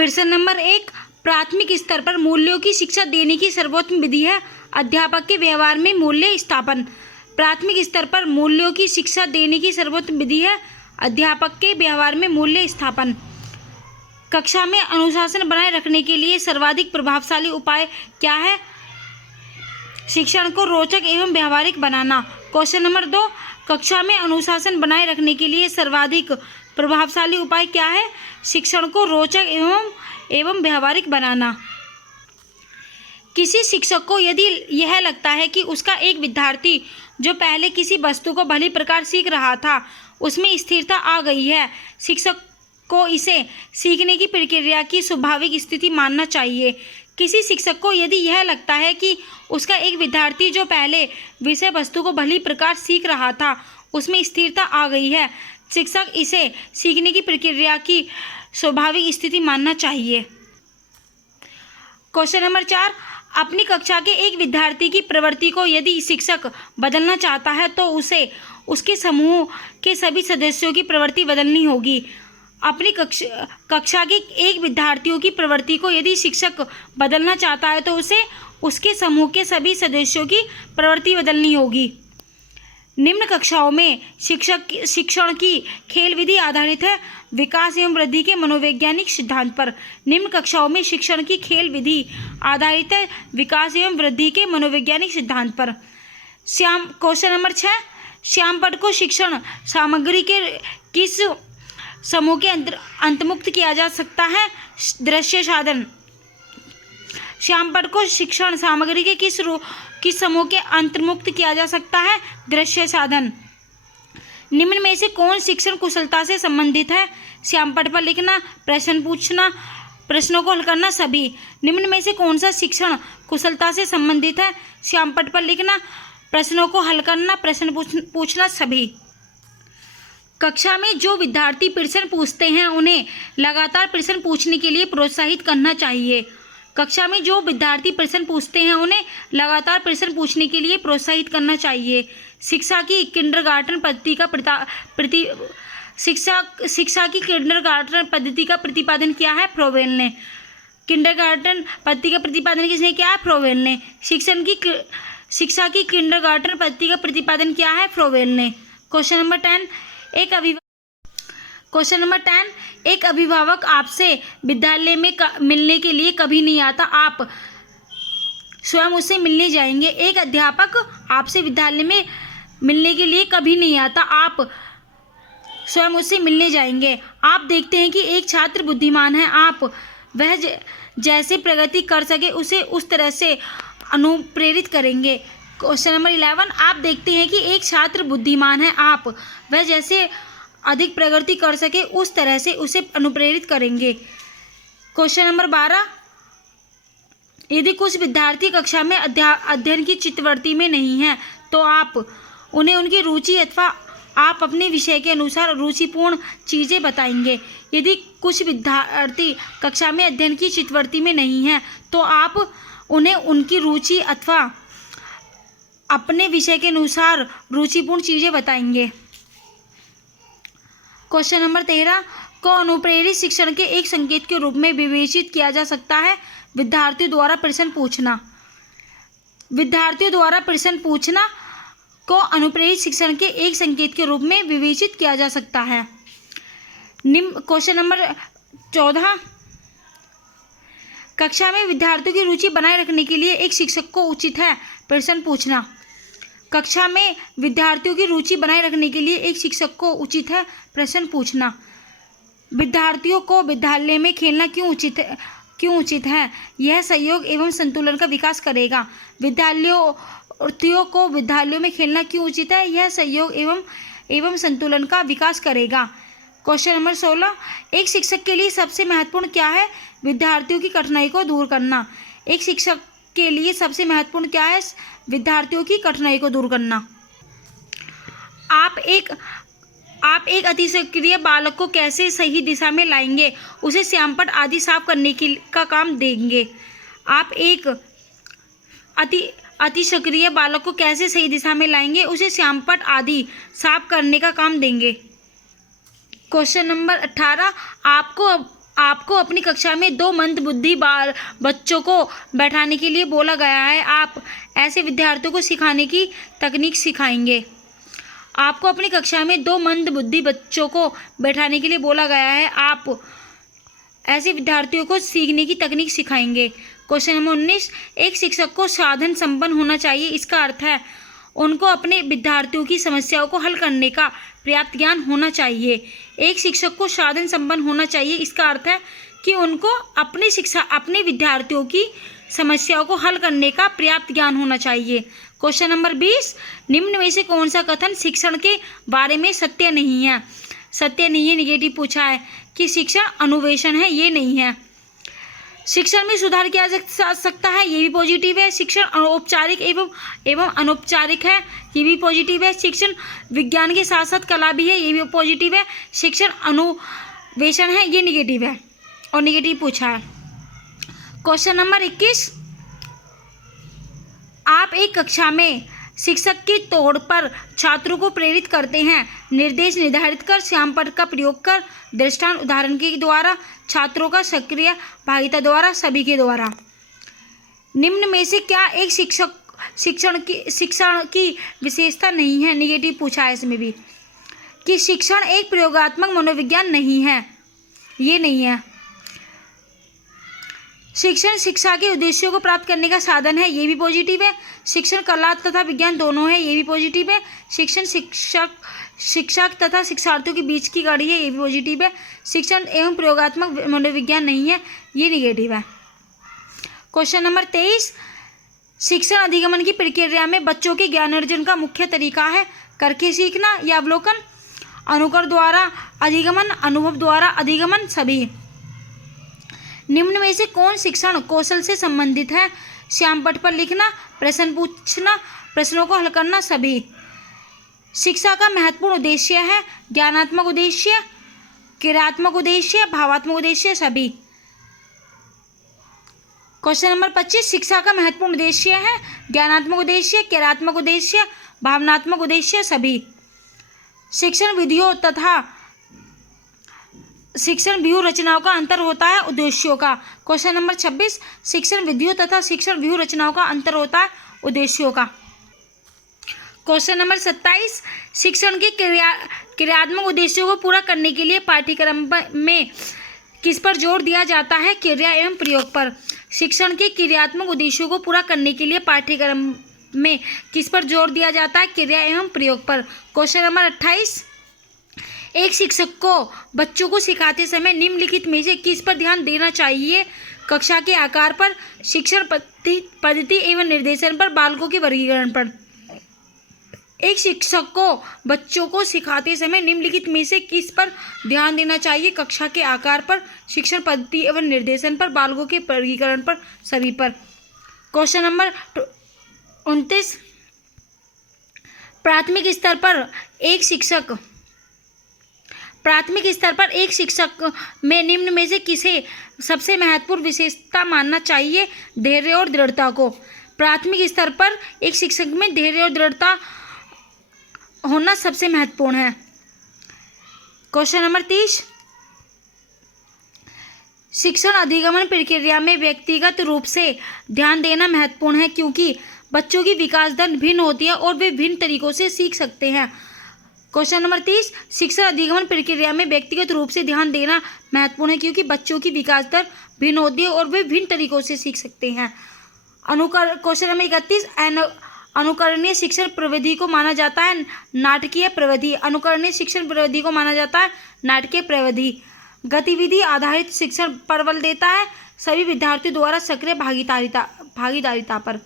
प्रश्न नंबर 1, प्राथमिक स्तर पर मूल्यों की शिक्षा देने की सर्वोत्तम विधि है अध्यापक के व्यवहार में मूल्य स्थापन। प्राथमिक स्तर पर मूल्यों की शिक्षा देने की सर्वोत्तम विधि है अध्यापक के व्यवहार में मूल्य स्थापन। कक्षा में अनुशासन बनाए रखने के लिए सर्वाधिक प्रभावशाली उपाय क्या है? शिक्षण को रोचक एवं व्यावहारिक बनाना। क्वेश्चन नंबर 2, कक्षा में अनुशासन बनाए रखने के लिए सर्वाधिक प्रभावशाली उपाय क्या है? शिक्षण को रोचक एवं व्यावहारिक बनाना। किसी शिक्षक को यदि यह लगता है कि उसका एक विद्यार्थी जो पहले किसी वस्तु को भली प्रकार सीख रहा था उसमें स्थिरता आ गई है, शिक्षक को इसे सीखने की प्रक्रिया की स्वाभाविक स्थिति मानना चाहिए। किसी शिक्षक को यदि यह लगता है कि उसका एक विद्यार्थी जो पहले विषय वस्तु को भली प्रकार सीख रहा था उसमें स्थिरता आ गई है, शिक्षक इसे सीखने की प्रक्रिया की स्वाभाविक स्थिति मानना चाहिए। क्वेश्चन नंबर 4, अपनी कक्षा के एक विद्यार्थी की प्रवृत्ति को यदि शिक्षक बदलना चाहता है तो उसे उसके समूह के सभी सदस्यों की प्रवृत्ति बदलनी होगी। अपनी कक्षा के एक विद्यार्थियों की प्रवृत्ति को यदि शिक्षक बदलना चाहता है तो उसे उसके समूह के सभी सदस्यों की प्रवृत्ति बदलनी होगी। निम्न कक्षाओं में शिक्षण की खेल विधि आधारित है विकास एवं वृद्धि के मनोवैज्ञानिक सिद्धांत पर। निम्न कक्षाओं में शिक्षण की खेल विधि आधारित है विकास एवं वृद्धि के मनोवैज्ञानिक सिद्धांत पर। क्वेश्चन नंबर 6, श्यामपट्ट को शिक्षण सामग्री के किस समूह के अंतर्मुक्त किया जा सकता है? दृश्य साधन। श्यामपट्ट को शिक्षण सामग्री के किस समूह के अंतर्मुक्त किया जा सकता है? दृश्य साधन। निम्न में से कौन शिक्षण कुशलता से संबंधित है? श्यामपट्ट पर लिखना, प्रश्न पूछना, प्रश्नों को हल करना, सभी। निम्न में से कौन सा शिक्षण कुशलता से संबंधित है? श्यामपट्ट पर लिखना, प्रश्नों को हल करना, प्रश्न पूछना, सभी। कक्षा में जो विद्यार्थी प्रश्न पूछते हैं उन्हें लगातार प्रश्न पूछने के लिए प्रोत्साहित करना चाहिए। कक्षा में जो विद्यार्थी प्रश्न पूछते हैं उन्हें लगातार प्रश्न पूछने के लिए प्रोत्साहित करना चाहिए। शिक्षा की किंडरगार्टन पद्धति का प्रतिपादन किया है? फ्रोवेल ने। किंडरगार्टन पद्धति का प्रतिपादन किसने किया है? फ्रोवेल ने। शिक्षा की किंडरगार्टन पद्धति का प्रतिपादन किया है? फ्रोवेल ने। क्वेश्चन नंबर 10, एक अभिभावक आपसे विद्यालय में मिलने के लिए कभी नहीं आता, आप स्वयं उससे मिलने जाएंगे। एक अध्यापक आपसे विद्यालय में मिलने के लिए कभी नहीं आता, आप स्वयं उससे मिलने जाएंगे। आप देखते हैं कि एक छात्र बुद्धिमान है, आप वह जैसे प्रगति कर सके उसे उस तरह से अनुप्रेरित करेंगे। क्वेश्चन नंबर 11, आप देखते हैं कि एक छात्र बुद्धिमान है, आप वह जैसे अधिक प्रगति कर सके उस तरह से उसे अनुप्रेरित करेंगे। क्वेश्चन नंबर 12, यदि कुछ विद्यार्थी कक्षा में अध्ययन की चित्तवृत्ति में नहीं है तो आप उन्हें उनकी रुचि अथवा आप अपने विषय के अनुसार रुचिपूर्ण चीज़ें बताएंगे। यदि कुछ विद्यार्थी कक्षा में अध्ययन की चित्तवृत्ति में नहीं है तो आप उन्हें उनकी रुचि अथवा अपने विषय के अनुसार रुचिपूर्ण चीज़ें बताएंगे। क्वेश्चन नंबर 13, को अनुप्रेरित शिक्षण के एक संकेत के रूप में विवेचित किया जा सकता है? विद्यार्थियों द्वारा प्रश्न पूछना। विद्यार्थियों द्वारा प्रश्न पूछना को अनुप्रेरित शिक्षण के एक संकेत के रूप में विवेचित किया जा सकता है। क्वेश्चन नंबर 14, कक्षा में विद्यार्थियों की रुचि बनाए रखने के लिए एक शिक्षक को उचित है प्रश्न पूछना। कक्षा में विद्यार्थियों की रुचि बनाए रखने के लिए एक शिक्षक को उचित है प्रश्न पूछना। विद्यार्थियों को विद्यालय में खेलना क्यों उचित है? यह सहयोग एवं संतुलन का विकास करेगा। विद्यार्थियों को विद्यालयों में खेलना क्यों उचित है? यह सहयोग एवं संतुलन का विकास करेगा। क्वेश्चन नंबर 16, एक शिक्षक के लिए सबसे महत्वपूर्ण क्या है? विद्यार्थियों की कठिनाई को दूर करना। एक शिक्षक के लिए सबसे महत्वपूर्ण क्या है? विद्यार्थियों की कठिनाई को दूर करना। आप एक अतिसक्रिय बालक को कैसे सही दिशा में लाएंगे? उसे श्यामपट्ट आदि साफ करने का काम देंगे। आप एक अतिसक्रिय बालक को कैसे सही दिशा में लाएंगे? उसे श्यामपट्ट आदि साफ करने का काम देंगे। क्वेश्चन नंबर 18, आपको अपनी कक्षा में 2 मंदबुद्धि बच्चों को बैठाने के लिए बोला गया है। आप ऐसे विद्यार्थियों को सिखाने की तकनीक सिखाएंगे। आपको अपनी कक्षा में 2 मंदबुद्धि बच्चों को बैठाने के लिए बोला गया है। आप ऐसे विद्यार्थियों को सीखने की तकनीक सिखाएंगे। क्वेश्चन नंबर 19, एक शिक्षक को साधन संपन्न होना चाहिए। इसका अर्थ है उनको अपने विद्यार्थियों की समस्याओं को हल करने का पर्याप्त ज्ञान होना चाहिए। एक शिक्षक को साधन संपन्न होना चाहिए, इसका अर्थ है कि उनको अपने विद्यार्थियों की समस्याओं को हल करने का पर्याप्त ज्ञान होना चाहिए। क्वेश्चन नंबर 20, निम्न में से कौन सा कथन शिक्षण के बारे में सत्य नहीं है? सत्य नहीं है, निगेटिव पूछा है कि शिक्षण अनुवेशन है, ये नहीं है। शिक्षण में सुधार किया जा सकता है, ये भी पॉजिटिव है। शिक्षण औपचारिक एवं अनौपचारिक है, ये भी पॉजिटिव है। शिक्षण विज्ञान के साथ साथ कला भी है, ये भी पॉजिटिव है। शिक्षण अनुवेशन है, ये निगेटिव है और निगेटिव पूछा है। क्वेश्चन नंबर 21, आप एक कक्षा में शिक्षक के तौर पर छात्रों को प्रेरित करते हैं। निर्देश निर्धारित कर, श्यामपट्ट का प्रयोग कर, दृष्टांत उदाहरण के द्वारा, छात्रों का सक्रिय भागीदारी द्वारा, सभी के द्वारा। निम्न में से क्या एक शिक्षण की विशेषता नहीं है? निगेटिव पूछा है इसमें भी कि शिक्षण एक प्रयोगात्मक मनोविज्ञान नहीं है, ये नहीं है। शिक्षण शिक्षा के उद्देश्यों को प्राप्त करने का साधन है, ये भी पॉजिटिव है। शिक्षण कला तथा विज्ञान दोनों है, ये भी पॉजिटिव है। शिक्षण शिक्षक तथा शिक्षार्थियों के बीच की कड़ी है, ये भी पॉजिटिव है। शिक्षण एवं प्रयोगात्मक मनोविज्ञान नहीं है, ये निगेटिव है। क्वेश्चन नंबर 23, शिक्षण अधिगमन की प्रक्रिया में बच्चों के ज्ञानार्जन का मुख्य तरीका है करके सीखना या अवलोकन, अनुकरण द्वारा अधिगमन, अनुभव द्वारा अधिगमन, सभी। निम्न में से कौन शिक्षण कौशल से संबंधित है? श्यामपट्ट पर लिखना, प्रश्न पूछना, प्रश्नों को हल करना, सभी। शिक्षा का महत्वपूर्ण उद्देश्य है ज्ञानात्मक उद्देश्य, क्रियात्मक उद्देश्य, भावात्मक उद्देश्य, सभी। क्वेश्चन नंबर 25, शिक्षा का महत्वपूर्ण उद्देश्य है ज्ञानात्मक उद्देश्य, क्रियात्मक उद्देश्य, भावनात्मक उद्देश्य, सभी। शिक्षण विधियों तथा शिक्षण व्यूह रचनाओं का अंतर होता है उद्देश्यों का। क्वेश्चन नंबर 26, शिक्षण विधियों तथा शिक्षण व्यूह रचनाओं का अंतर होता है उद्देश्यों का। क्वेश्चन नंबर 27, शिक्षण के क्रियात्मक उद्देश्यों को पूरा करने के लिए पाठ्यक्रम में किस पर जोर दिया जाता है? क्रिया एवं प्रयोग पर। शिक्षण के क्रियात्मक उद्देश्यों को पूरा करने के लिए पाठ्यक्रम में किस पर जोर दिया जाता है? क्रिया एवं प्रयोग पर। क्वेश्चन नंबर 28, एक शिक्षक को बच्चों को सिखाते समय निम्नलिखित में से किस पर ध्यान देना चाहिए? कक्षा के आकार पर, शिक्षण पद्धति एवं निर्देशन पर, बालकों के वर्गीकरण पर। एक शिक्षक को बच्चों को सिखाते समय निम्नलिखित में से किस पर ध्यान देना चाहिए? कक्षा के आकार पर, शिक्षण पद्धति एवं निर्देशन पर, बालकों के वर्गीकरण पर, सभी पर। क्वेश्चन नंबर 29, प्राथमिक स्तर पर एक शिक्षक में निम्न में से किसे सबसे महत्वपूर्ण विशेषता मानना चाहिए? धैर्य और दृढ़ता को। प्राथमिक स्तर पर एक शिक्षक में धैर्य और दृढ़ता होना सबसे महत्वपूर्ण है। क्वेश्चन नंबर 30, शिक्षण अधिगमन प्रक्रिया में व्यक्तिगत रूप से ध्यान देना महत्वपूर्ण है क्योंकि बच्चों की विकास दर भिन्न होती है और वे भिन्न तरीकों से सीख सकते हैं। क्वेश्चन नंबर 30, शिक्षण अधिगमन प्रक्रिया में व्यक्तिगत रूप से ध्यान देना महत्वपूर्ण है क्योंकि बच्चों की विकास दर भिन्न होती है और वे भिन्न तरीकों से सीख सकते हैं। क्वेश्चन नंबर 31, अनुकरणीय शिक्षण प्रविधि को माना जाता है नाटकीय प्रविधि। अनुकरणीय शिक्षण प्रविधि को माना जाता है नाटकीय प्रविधि। गतिविधि आधारित शिक्षण पर बल देता है सभी विद्यार्थियों द्वारा सक्रिय भागीदारिता पर।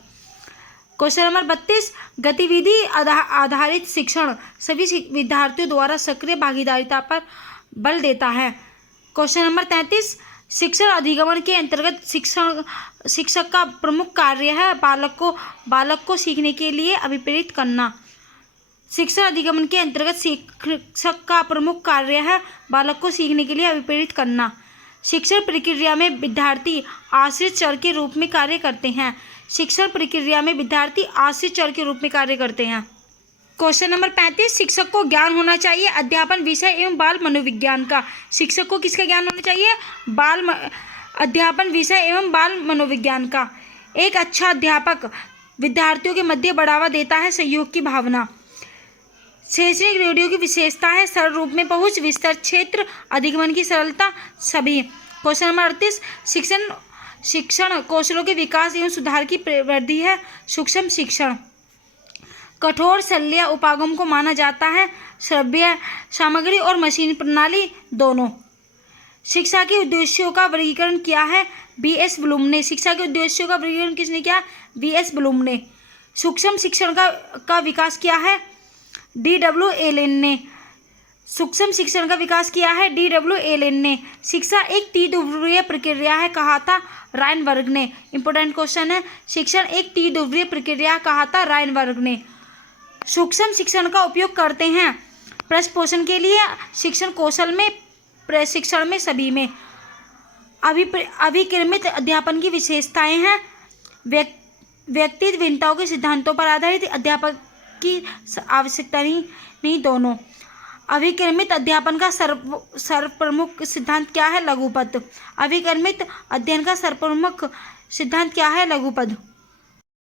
क्वेश्चन नंबर 32, गतिविधि आधारित शिक्षण सभी विद्यार्थियों द्वारा सक्रिय भागीदारिता पर बल देता है। क्वेश्चन नंबर 33, शिक्षण अधिगमन के अंतर्गत शिक्षक का प्रमुख कार्य है बालक को सीखने के लिए अभिप्रेरित करना। शिक्षण अधिगमन के अंतर्गत शिक्षक का प्रमुख कार्य है बालक को सीखने के लिए अभिप्रेरित करना। शिक्षण प्रक्रिया में विद्यार्थी आश्रित चर के रूप में कार्य करते हैं। शिक्षण प्रक्रिया में विद्यार्थी आश्रित चर के रूप में कार्य करते हैं। क्वेश्चन नंबर 35, शिक्षक को ज्ञान होना चाहिए अध्यापन विषय एवं बाल मनोविज्ञान का। शिक्षक को किसका ज्ञान होना चाहिए? अध्यापन विषय एवं बाल मनोविज्ञान का। एक अच्छा अध्यापक विद्यार्थियों के मध्य बढ़ावा देता है सहयोग की भावना। शैक्षणिक रेडियो की विशेषता है सरल रूप में पहुंच, विस्तार क्षेत्र, अधिगमन की सरलता, सभी। क्वेश्चन नंबर 38, शिक्षण कौशलों के विकास एवं सुधार की प्रवृत्ति है सूक्ष्म शिक्षण। कठोर शल्य उपागम को माना जाता है श्रव्य सामग्री और मशीन प्रणाली दोनों। शिक्षा के उद्देश्यों का वर्गीकरण किया है B.S. ब्लूम ने। शिक्षा के उद्देश्यों का वर्गीकरण किसने किया? B.S. ब्लूम ने। सूक्ष्म शिक्षण का विकास किया है D.W. एलेन ने। सूक्ष्म शिक्षण का विकास किया है D.W. एलेन ने। शिक्षा एक त्रिध्रुवीय प्रक्रिया है कहा था राइनबर्ग ने। इंपॉर्टेंट क्वेश्चन है, शिक्षण एक त्रिध्रुवीय प्रक्रिया कहा था राइनबर्ग ने। सूक्ष्म शिक्षण का उपयोग करते हैं प्रश्न पोषण के लिए, शिक्षण कौशल में, प्रशिक्षण में, सभी में। अभिक्रमित अध्यापन की विशेषताएं हैं व्यक्तिगत भिन्नताओं के सिद्धांतों पर आधारित अध्यापक की आवश्यकता नहीं दोनों। अभिक्रमित अध्यापन का सर्वप्रमुख सिद्धांत क्या है? लघुपद। अभिक्रमित अध्ययन का सर्वप्रमुख सिद्धांत क्या है? लघुपद।